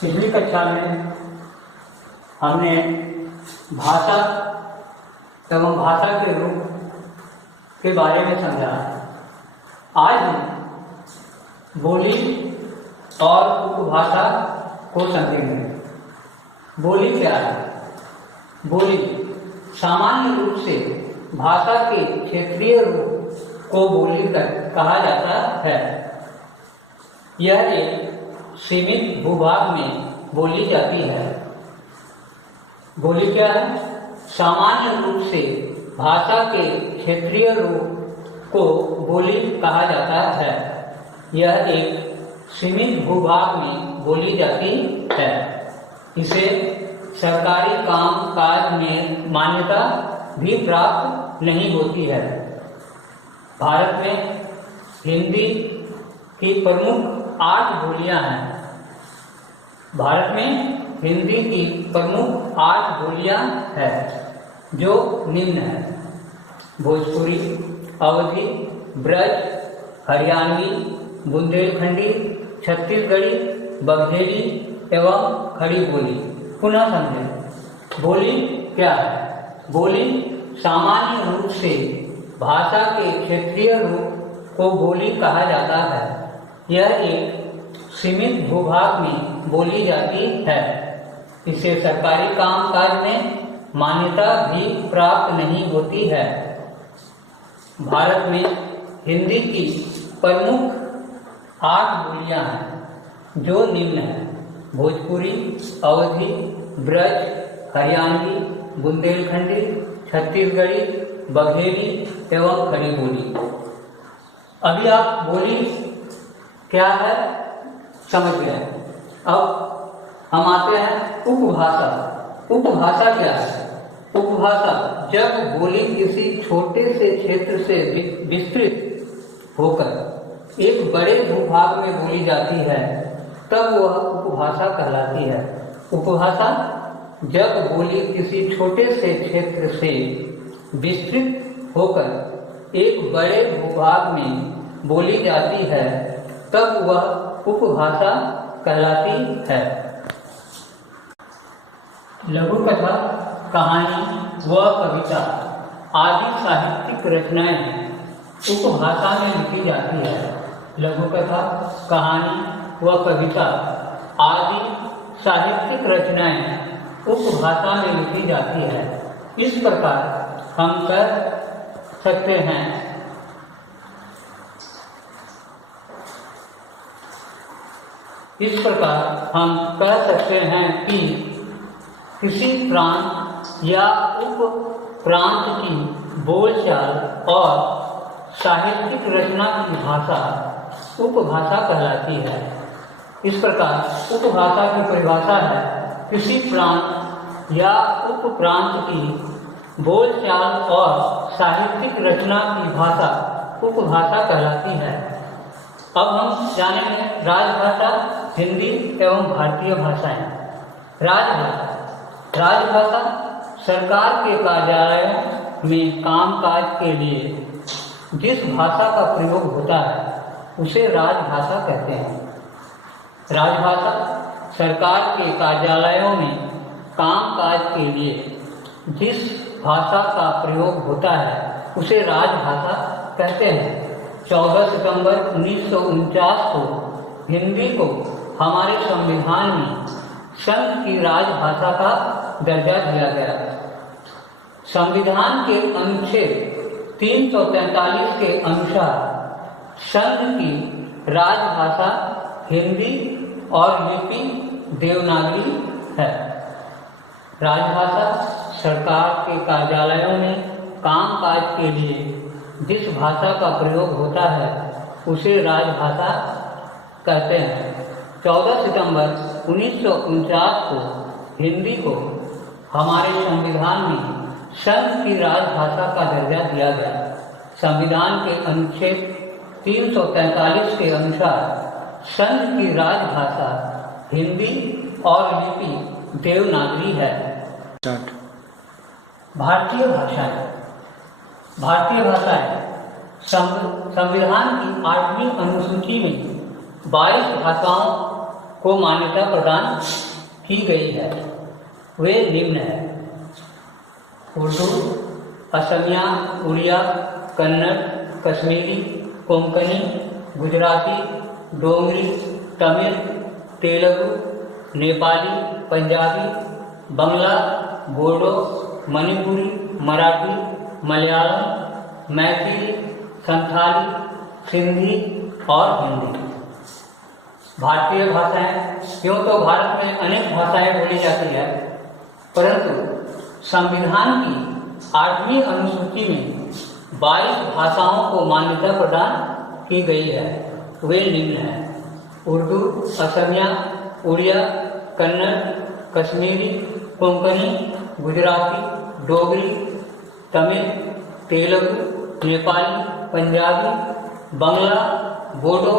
पिछली कक्षा में हमने भाषा एवं भाषा के रूप के बारे में समझा। आज हम बोली और उपभाषा को समझेंगे। बोली क्या है? बोली सामान्य रूप से भाषा के क्षेत्रीय रूप को बोली कहा जाता है। यह एक सीमित भूभाग में बोली जाती है। बोली क्या है? सामान्य रूप से भाषा के क्षेत्रीय रूप को बोली कहा जाता है। यह एक सीमित भूभाग में बोली जाती है। इसे सरकारी काम काज में मान्यता भी प्राप्त नहीं होती है। भारत में हिंदी की प्रमुख 8 बोलियां हैं। भारत में हिंदी की प्रमुख 8 बोलियां हैं जो निम्न है: भोजपुरी, अवधी, ब्रज, हरियाणवी, बुंदेलखंडी, छत्तीसगढ़ी, बघेली एवं खड़ी बोली। पुनः समझें, बोली क्या है? बोली सामान्य रूप से भाषा के क्षेत्रीय रूप को बोली कहा जाता है। यह एक सीमित भूभाग में बोली जाती है। इसे सरकारी कामकाज में मान्यता भी प्राप्त नहीं होती है। भारत में हिंदी की प्रमुख 8 बोलियां हैं जो निम्न हैं: भोजपुरी, अवधी, ब्रज, हरियाणवी, बुंदेलखंडी, छत्तीसगढ़ी, बघेली एवं खड़ी बोली। अभी आप बोली क्या है समझ गए। अब हम आते हैं उपभाषा। उपभाषा क्या है? उपभाषा जब बोली किसी छोटे से क्षेत्र से विस्तृत होकर एक बड़े भूभाग में बोली जाती है तब वह उपभाषा कहलाती है। उपभाषा जब बोली किसी छोटे से क्षेत्र से विस्तृत होकर एक बड़े भूभाग में बोली जाती है तब वह उपभाषा कहलाती है। लघु कथा, कहानी व कविता आदि साहित्यिक रचनाएं उपभाषा में लिखी जाती है। लघु कथा, कहानी व कविता आदि साहित्यिक रचनाएं उपभाषा में लिखी जाती है। इस प्रकार हम कह सकते हैं कि किसी प्रांत या उप प्रांत की बोलचाल और साहित्यिक रचना की भाषा उपभाषा कहलाती है। इस प्रकार उपभाषा की परिभाषा है: किसी प्रांत या उप प्रांत की बोलचाल और साहित्यिक रचना की भाषा उपभाषा कहलाती है। अब हम जानेंगे राजभाषा, हिंदी एवं भारतीय भाषाएं। राजभाषा राजभाषा सरकार के कार्यालयों में कामकाज के लिए जिस भाषा का प्रयोग होता है उसे राजभाषा कहते हैं। राजभाषा सरकार के कार्यालयों में कामकाज के लिए जिस भाषा का प्रयोग होता है उसे राजभाषा कहते हैं। 14 सितंबर 1949 को हिंदी को हमारे संविधान में संघ की राजभाषा का दर्जा दिया गया। संविधान के अनुच्छेद 343 के अनुसार संघ की राजभाषा हिंदी और लिपि देवनागरी है। राजभाषा सरकार के कार्यालयों में कामकाज के लिए जिस भाषा का प्रयोग होता है उसे राजभाषा कहते हैं। 14 सितंबर 1949 को हिंदी को हमारे संविधान में संघ की राजभाषा का दर्जा दिया गया। संविधान के अनुच्छेद 343 के अनुसार संघ की राजभाषा हिंदी और लिपि देवनागरी है। भारतीय भाषाएं। भारतीय भाषाएं संविधान की 8वीं अनुसूची में 22 भाषाओं को मान्यता प्रदान की गई है। वे निम्न है: उर्दू, असमिया, उड़िया, कन्नड़, कश्मीरी, कोंकणी, गुजराती, डोगरी, तमिल, तेलुगु, नेपाली, पंजाबी, बंगला, बोडो, मणिपुरी, मराठी, मलयालम, मैथिली, संथाली, सिंधी और हिंदी। भारतीय भाषाएं, यूँ तो भारत में अनेक भाषाएं बोली जाती है, परंतु संविधान की 8वीं अनुसूची में 22 भाषाओं को मान्यता प्रदान की गई है। वे निम्न हैं: उर्दू, असमिया, उड़िया, कन्नड़, कश्मीरी, कोंकणी, गुजराती, डोगरी, तमिल, तेलुगु, नेपाली, पंजाबी, बंगला, बोडो,